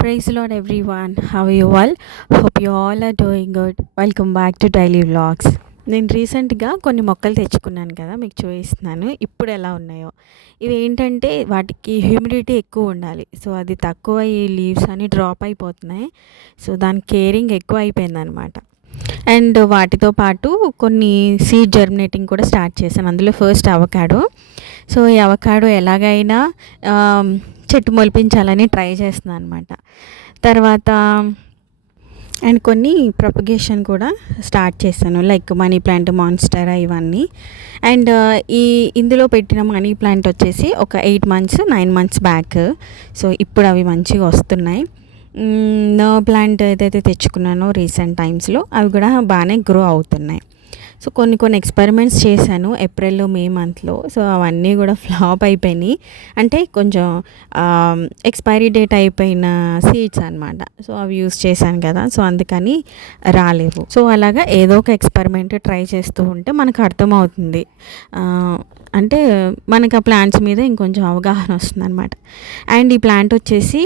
Praise lord everyone how you all hope you all are doing good welcome back to daily vlogs నేను రీసెంట్గా కొన్ని మొక్కలు తెచ్చుకున్నాను కదా మీకు చూపిస్తున్నాను. ఇప్పుడు ఎలా ఉన్నాయో. ఇవి ఏంటంటే వాటికి హ్యూమిడిటీ ఎక్కువ ఉండాలి. సో అది తక్కువ ఈ లీవ్స్ అని డ్రాప్ అయిపోతున్నాయి. సో దాని కేరింగ్ ఎక్కువ అయిపోయిందనమాట. అండ్ వాటితో పాటు కొన్ని సీడ్ జర్మినేటింగ్ కూడా స్టార్ట్ చేశాను. అందులో ఫస్ట్ అవకాడో సో ఈ అవకాడో ఎలాగైనా చెట్టు మొలిపించాలని ట్రై చేస్తున్నాను అనమాట తర్వాత అండ్ కొన్ని ప్రొపగేషన్ కూడా స్టార్ట్ చేశాను. లైక్ మనీ ప్లాంట్ మాన్స్టరా ఇవన్నీ. అండ్ ఈ ఇందులో పెట్టిన మనీ ప్లాంట్ వచ్చేసి ఒక eight months nine months back. So ఇప్పుడు అవి మంచిగా వస్తున్నాయి. నర్వ్ ప్లాంట్ ఏదైతే తెచ్చుకున్నానో రీసెంట్ టైమ్స్లో అవి కూడా బాగానే గ్రో అవుతున్నాయి. సో కొన్ని కొన్ని ఎక్స్పెరిమెంట్స్ చేశాను ఏప్రిల్లో మే మంత్లో సో అవన్నీ కూడా ఫ్లాప్ అయిపోయినాయి. అంటే కొంచెం ఎక్స్పైరీ డేట్ అయిపోయిన సీడ్స్ అనమాట సో అవి యూస్ చేశాను కదా. సో అందుకని రాలేవు. సో అలాగా ఏదో ఒక ఎక్స్పెరిమెంట్ ట్రై చేస్తూ ఉంటే మనకు అర్థమవుతుంది. అంటే మనకు ఆ ప్లాంట్స్ మీద ఇంకొంచెం అవగాహన వస్తుంది అనమాట అండ్ ఈ ప్లాంట్ వచ్చేసి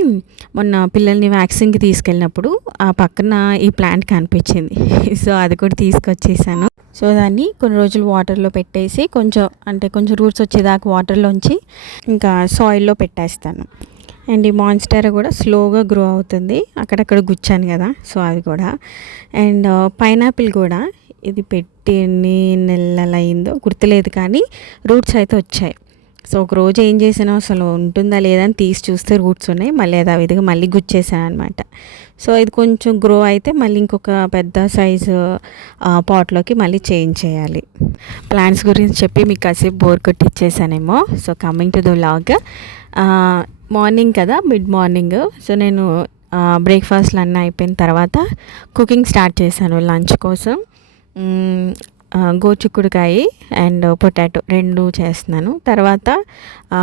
మొన్న పిల్లల్ని వ్యాక్సిన్కి తీసుకెళ్ళినప్పుడు ఆ పక్కన ఈ ప్లాంట్ కనిపించింది. సో అది కూడా తీసుకొచ్చేసాను. సో దాన్ని కొన్ని రోజులు వాటర్లో పెట్టేసి కొంచెం అంటే కొంచెం రూట్స్ వచ్చేదాకా వాటర్లోంచి ఇంకా సాయిల్లో పెట్టేస్తాను. అండ్ ఈ మాన్స్టర్ కూడా స్లోగా గ్రో అవుతుంది. అక్కడక్కడ గుచ్చాను కదా సో అది కూడా. అండ్ పైనాపిల్ కూడా ఇది పెట్టి ఎన్ని అయిందో గుర్తులేదు కానీ రూట్స్ అయితే వచ్చాయి. సో ఒక రోజు ఏం చేసినా అసలు ఉంటుందా లేదా అని తీసి చూస్తే రూట్స్ ఉన్నాయి. మళ్ళీ యథావిధిగా మళ్ళీ గుచ్చేసాను అనమాట సో ఇది కొంచెం గ్రో అయితే మళ్ళీ ఇంకొక పెద్ద సైజు పాట్లోకి మళ్ళీ చేంజ్ చేయాలి. ప్లాంట్స్ గురించి చెప్పి మీకు కాసేపు bore కొట్టిచ్చేసానేమో. So coming to the log morning కదా మిడ్ మార్నింగ్ సో నేను బ్రేక్ఫాస్ట్లు అన్నీ అయిపోయిన తర్వాత కుకింగ్ స్టార్ట్ చేశాను లంచ్ కోసం. గోచుక్కుడుకాయ అండ్ పొటాటో రెండు చేస్తున్నాను. తర్వాత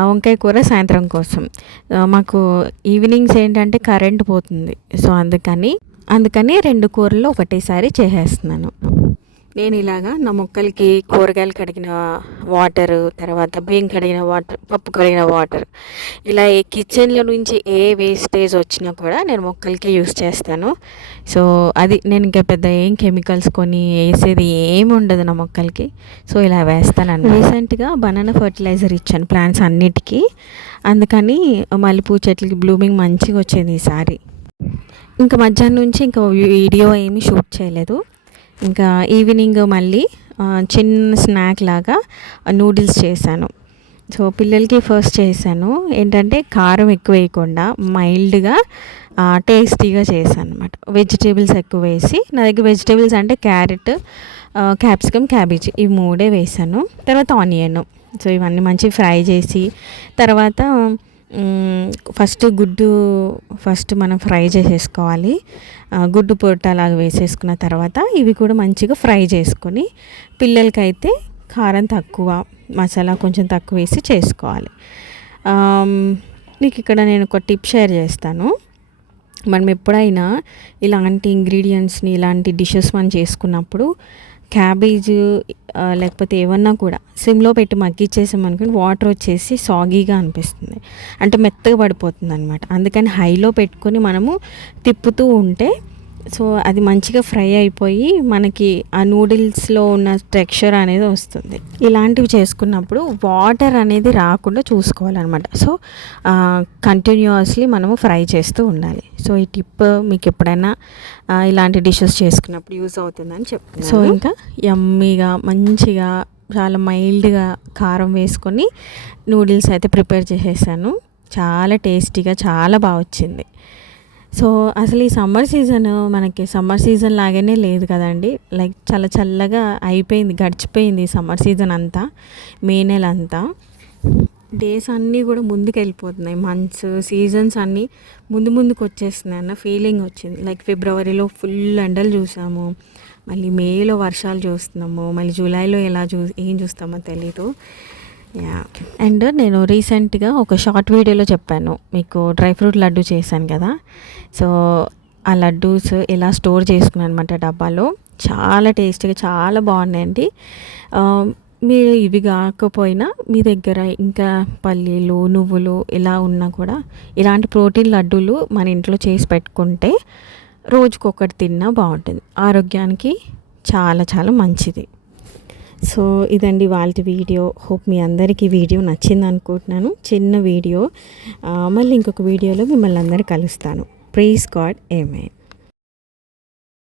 వంకాయ కూర సాయంత్రం కోసం. మాకు ఈవినింగ్స్ ఏంటంటే కరెంట్ పోతుంది. సో అందుకని అందుకని రెండు కూరలు ఒకటేసారి చేసేస్తున్నాను. నేను ఇలాగా నా మొక్కలకి కూరగాయలు కడిగిన వాటర్ తర్వాత బియ్యం కడిగిన వాటర్ పప్పు కడిగిన వాటర్ ఇలా ఏ కిచెన్లో నుంచి ఏ వేస్టేజ్ వచ్చినా కూడా నేను మొక్కలకి యూస్ చేస్తాను. సో అది నేను ఇంకా పెద్ద ఏం కెమికల్స్ కొని వేసేది ఏమి ఉండదు నా మొక్కలకి. సో ఇలా వేస్తాను రీసెంట్గా బనానా ఫర్టిలైజర్ ఇచ్చాను ప్లాంట్స్ అన్నిటికీ. అందుకని మల్లెపూ చెట్లకి బ్లూమింగ్ మంచిగా వచ్చేది ఈసారి ఇంకా మధ్యాహ్నం నుంచి ఇంకా వీడియో ఏమీ షూట్ చేయలేదు. ఇంకా ఈవినింగ్ మళ్ళీ చిన్న స్నాక్ లాగా నూడిల్స్ చేశాను. సో పిల్లలకి ఫస్ట్ చేశాను. ఏంటంటే కారం ఎక్కువ వేయకుండా మైల్డ్గా టేస్టీగా చేశాను అనమాట వెజిటేబుల్స్ ఎక్కువ వేసి నా దగ్గర వెజిటేబుల్స్ అంటే క్యారెట్ క్యాప్సికమ్ క్యాబేజీ ఇవి మూడే వేసాను తర్వాత ఆనియన్ సో ఇవన్నీ మంచి ఫ్రై చేసి తర్వాత ఫస్ట్ గుడ్డు ఫస్ట్ మనం ఫ్రై చేసేసుకోవాలి. గుడ్డు పొట్టలాగా వేసేసుకున్న తర్వాత ఇవి కూడా మంచిగా ఫ్రై చేసుకొని పిల్లలకైతే కారం తక్కువ మసాలా కొంచెం తక్కువ వేసి చేసుకోవాలి. మీకు ఇక్కడ నేను ఒక టిప్ షేర్ చేస్తాను. మనం ఎప్పుడైనా ఇలాంటి ఇంగ్రీడియంట్స్ని ఇలాంటి డిషెస్ మనం చేసుకున్నప్పుడు క్యాబేజ్ లేకపోతే ఏమన్నా కూడా సిమ్లో పెట్టి మగ్గిచ్చేసాం అనుకోండి వాటర్ వచ్చేసి సాగీగా అనిపిస్తుంది. అంటే మెత్తగా పడిపోతుంది అనమాట అందుకని హైలో పెట్టుకొని మనము తిప్పుతూ ఉంటే సో అది మంచిగా ఫ్రై అయిపోయి మనకి ఆ నూడిల్స్లో ఉన్న టెక్స్చర్ అనేది వస్తుంది. ఇలాంటివి చేసుకున్నప్పుడు వాటర్ అనేది రాకుండా చూసుకోవాలన్నమాట. సో కంటిన్యూస్లీ మనము ఫ్రై చేస్తూ ఉండాలి. సో ఈ టిప్ మీకు ఎప్పుడైనా ఇలాంటి డిషెస్ చేసుకున్నప్పుడు యూజ్ అవుతుందని చెప్తాను సో ఇంకా? యమ్మీగా మంచిగా చాలా మైల్డ్గా కారం వేసుకొని నూడిల్స్ అయితే ప్రిపేర్ చేసేసాను. చాలా టేస్టీగా చాలా బాగా వచ్చింది. సో అసలు ఈ సమ్మర్ సీజన్ మనకి సమ్మర్ సీజన్ లాగానే లేదు కదండి. లైక్ చాలా చల్లగా అయిపోయింది గడిచిపోయింది సమ్మర్ సీజన్ అంతా మే నెల అంతా. డేస్ అన్నీ కూడా ముందుకు వెళ్ళిపోతున్నాయి మంత్స్ సీజన్స్ అన్నీ ముందు ముందుకు వచ్చేస్తున్నాయి అన్న ఫీలింగ్ వచ్చింది. లైక్ ఫిబ్రవరిలో ఫుల్ ఎండలు చూసాము మళ్ళీ మేలో వర్షాలు చూస్తున్నాము మళ్ళీ జూలైలో ఎలా చూ ఏం చూస్తామో తెలీదు. యా అండ్ నేను రీసెంట్గా ఒక షార్ట్ వీడియోలో చెప్పాను. మీకు డ్రై ఫ్రూట్ లడ్డు చేశాను కదా. సో ఆ లడ్డూస్ ఎలా స్టోర్ చేసుకున్నాను అనమాట డబ్బాలో. చాలా టేస్టీగా చాలా బాగున్నాయండి. మీరు ఇవి కాకపోయినా మీ దగ్గర ఇంకా పల్లీలు నువ్వులు ఇలా ఉన్నా కూడా ఇలాంటి ప్రోటీన్ లడ్డూలు మన ఇంట్లో చేసి పెట్టుకుంటే రోజుకొకటి తిన్నా బాగుంటుంది. ఆరోగ్యానికి చాలా చాలా మంచిది. సో ఇదండి వాళ్ళ వీడియో. హోప్ మీ అందరికీ వీడియో నచ్చింది అనుకుంటున్నాను. చిన్న వీడియో. మళ్ళీ ఇంకొక వీడియోలో మిమ్మల్ని అందరూ కలుస్తాను. Please God. ఏమే